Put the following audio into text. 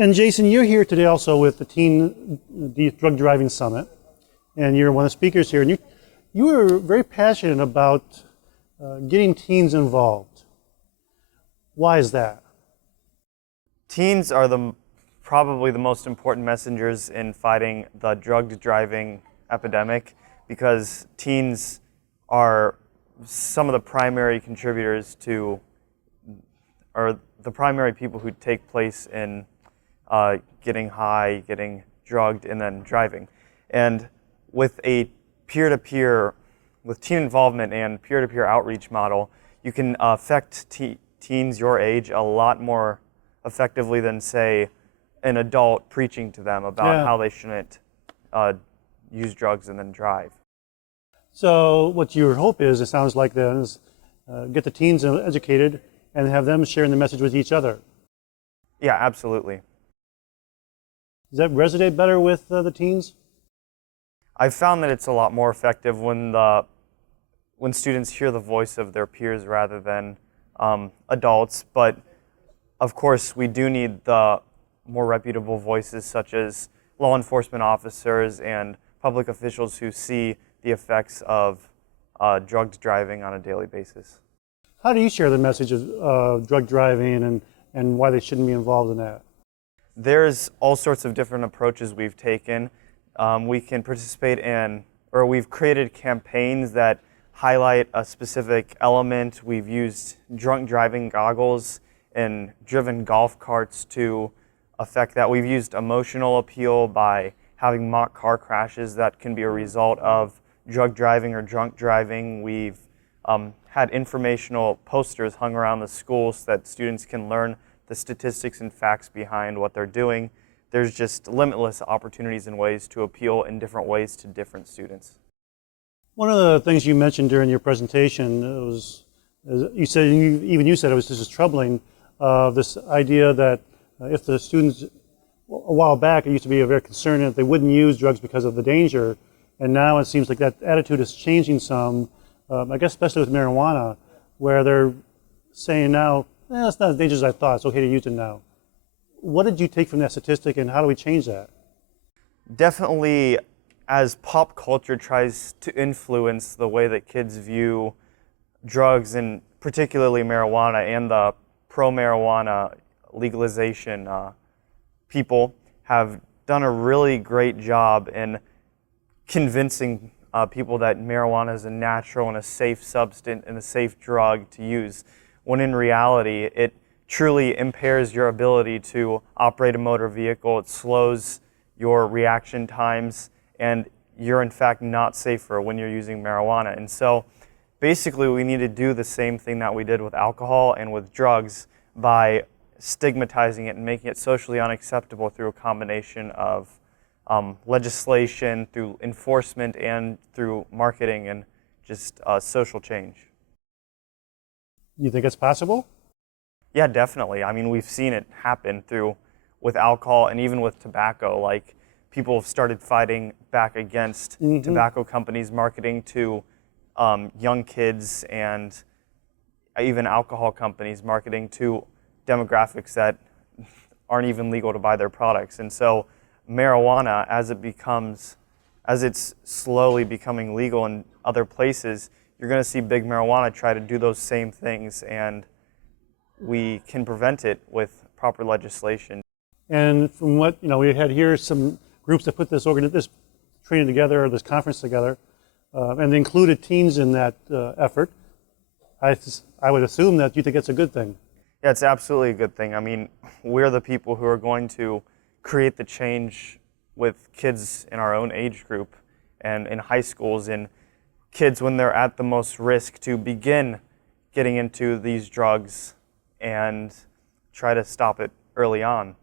And Jason, you're here today also with the Drug Driving Summit, and you're one of the speakers here. And you were very passionate about getting teens involved. Why is that? Teens are probably the most important messengers in fighting the drug driving epidemic, because teens are some of the primary contributors to, or the primary people who take place in getting high, getting drugged, and then driving. And with a peer-to-peer, with teen involvement and peer-to-peer outreach model, you can affect teens your age a lot more effectively than, say, an adult preaching to them about how they shouldn't use drugs and then drive. So what your hope is, it sounds like then, is get the teens educated and have them sharing the message with each other. Yeah, absolutely. Does that resonate better with the teens? I've found that it's a lot more effective when students hear the voice of their peers rather than adults. But of course, we do need the more reputable voices, such as law enforcement officers and public officials who see the effects of drugged driving on a daily basis. How do you share the message of drug driving and why they shouldn't be involved in that? There's all sorts of different approaches we've taken. We can participate in, or we've created campaigns that highlight a specific element. We've used drunk driving goggles and driven golf carts to affect that. We've used emotional appeal by having mock car crashes that can be a result of drug driving or drunk driving. We've had informational posters hung around the schools so that students can learn the statistics and facts behind what they're doing. There's just limitless opportunities and ways to appeal in different ways to different students. One of the things you mentioned during your presentation was, you said it was just troubling, this idea that if the students, a while back it used to be a very concern that they wouldn't use drugs because of the danger, and now it seems like that attitude is changing some, I guess especially with marijuana, where they're saying now, it's not as dangerous as I thought, it's okay to use it now. What did you take from that statistic, and how do we change that? Definitely, as pop culture tries to influence the way that kids view drugs, and particularly marijuana, and the pro-marijuana legalization, people have done a really great job in convincing people that marijuana is a natural and a safe substance and a safe drug to use, when in reality it truly impairs your ability to operate a motor vehicle. It slows your reaction times, and you're in fact not safer when you're using marijuana. And so basically we need to do the same thing that we did with alcohol and with drugs by stigmatizing it and making it socially unacceptable through a combination of legislation, through enforcement, and through marketing and just social change. You think it's possible? Yeah, definitely. I mean, we've seen it happen with alcohol and even with tobacco. Like, people have started fighting back against tobacco companies marketing to young kids, and even alcohol companies marketing to demographics that aren't even legal to buy their products. And so marijuana, as it's slowly becoming legal in other places, you're going to see big marijuana try to do those same things, and we can prevent it with proper legislation. And from what we had here, some groups that put this training together, or this conference together, and they included teens in that effort. I would assume that you think it's a good thing. Yeah, it's absolutely a good thing. I mean, we're the people who are going to create the change with kids in our own age group and in high schools, and kids when they're at the most risk to begin getting into these drugs and try to stop it early on.